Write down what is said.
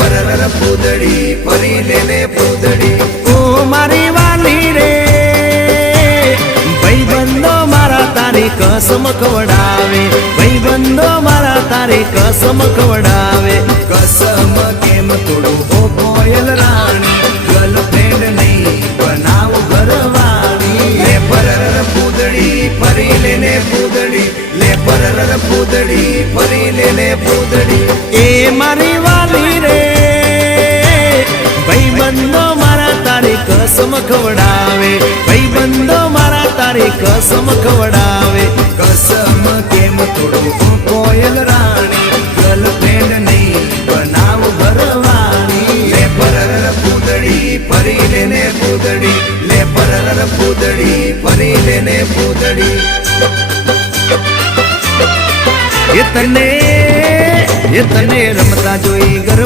પરર પૂદડી ફરી લેને પૂદડી ઓ મારી વાલી રે ભાઈબંધો મારા તારી કસમ ખવડાવે ભાઈબંધો મારા તારી કસમ ખવડાવે કસમ કેમ તોડું ઓ કોયલ રાણી ગર્લફ્રેન્ડ નહીં બનાવ ઘરવાળી લે પરર પૂદડી ફરી લેને પૂદડી લે પરર પૂદડી ફરી લેને પૂદડી એ મારી વાલી રે ભાઈબંધો મારા તારી કસમ ખવડાવે ભાઈબંધો મારા તારી કસમ ખવડાવે કસમ કેમ તોડું ઓ કોયલ રાણી ગર્લફ્રેન્ડ નહીં બનાવ ઘરવાળી લે પરર પૂદડી ફરી લેને પૂદડી લે પરર પૂદડી ફરી લેને પૂદડી એ તને રમતા જોઈ ગર